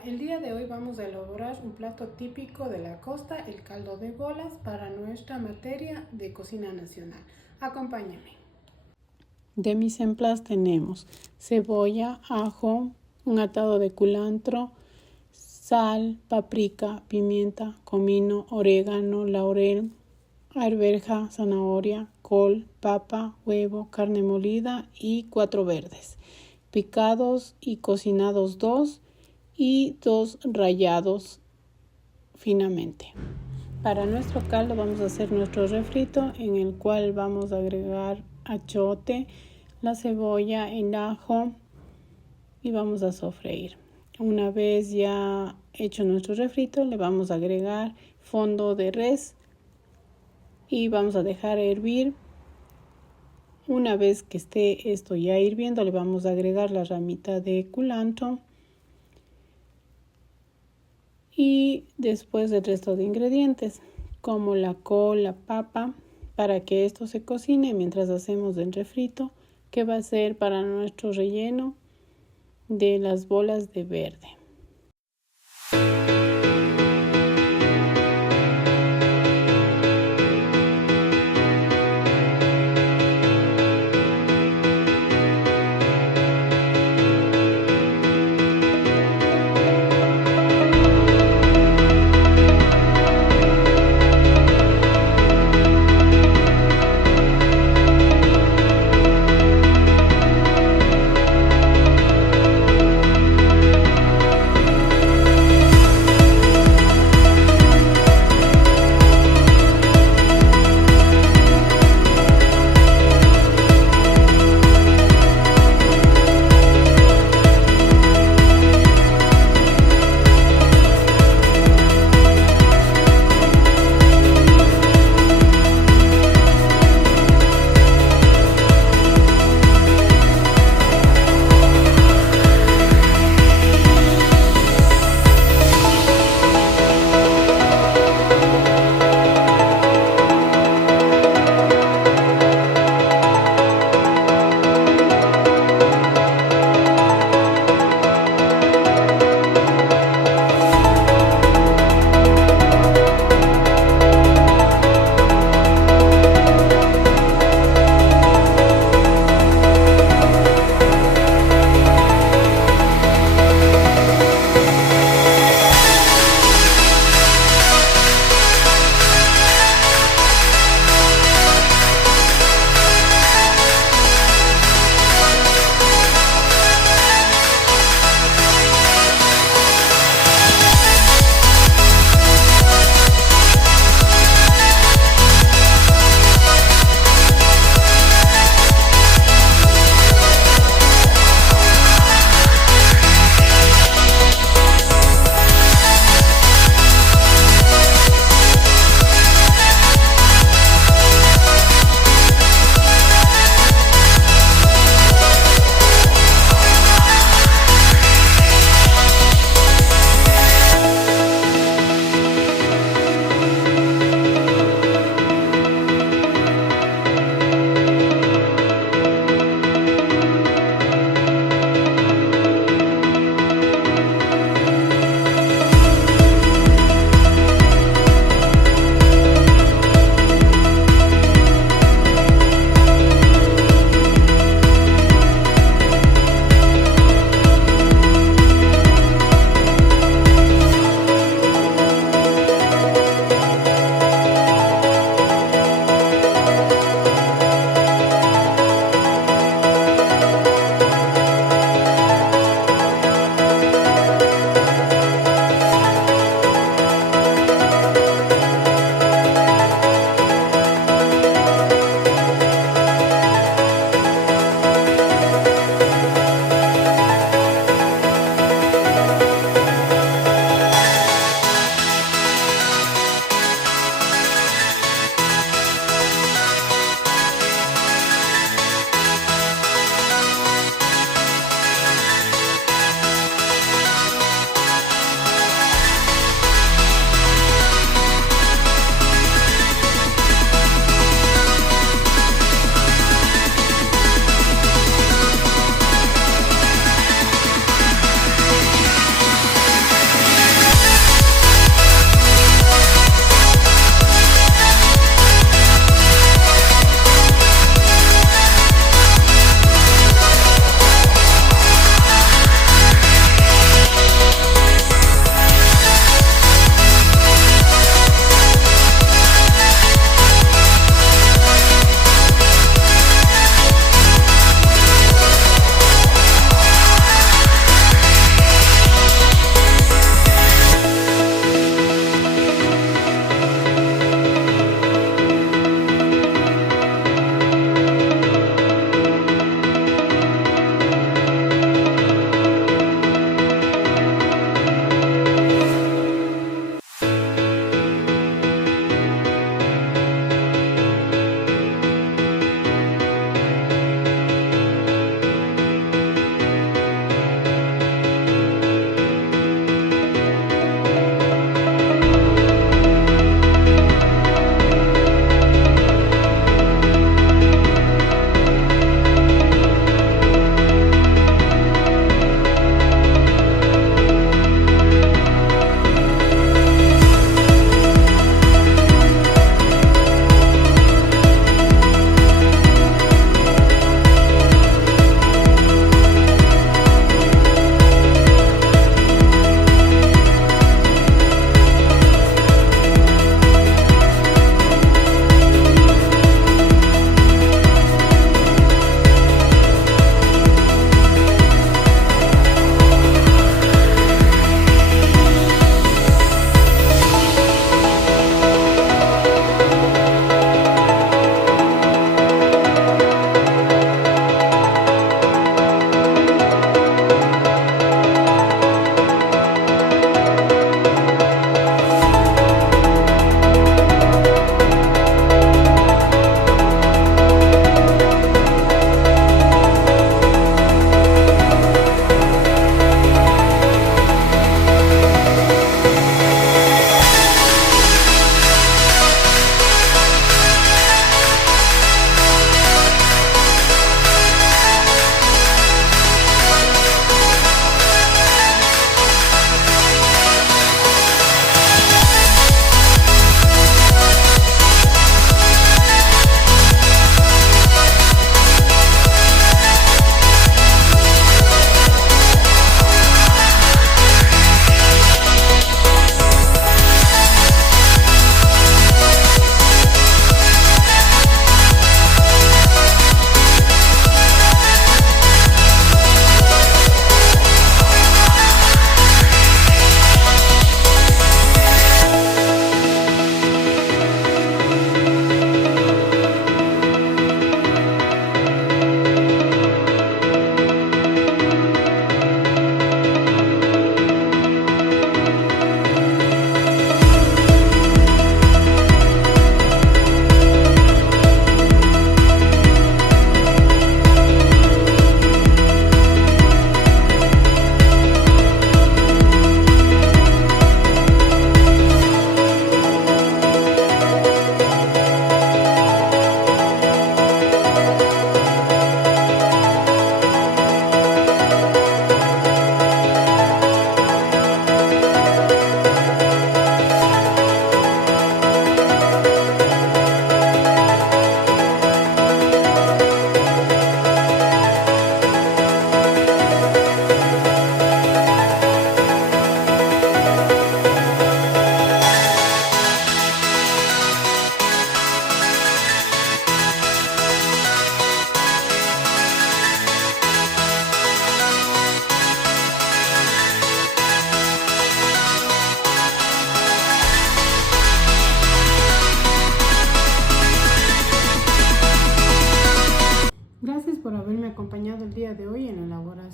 Hola, el día de hoy vamos a elaborar un plato típico de la costa, el caldo de bolas, para nuestra materia de cocina nacional. Acompáñame. De mis emplas tenemos cebolla, ajo, un atado de culantro, sal, paprika, pimienta, comino, orégano, laurel, arveja, zanahoria, col, papa, huevo, carne molida y 4 verdes, picados y cocinados 2 y 2 rallados finamente. Para nuestro caldo vamos a hacer nuestro refrito, en el cual vamos a agregar achiote, la cebolla, el ajo y vamos a sofreír. Una vez ya hecho nuestro refrito, le vamos a agregar fondo de res y vamos a dejar hervir. Una vez que esté esto ya hirviendo, le vamos a agregar la ramita de culantro y después el resto de ingredientes como la col, la papa, para que esto se cocine mientras hacemos el refrito, que va a ser para nuestro relleno de las bolas de verde.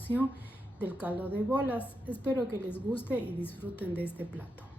preparación del caldo de bolas. Espero que les guste y disfruten de este plato.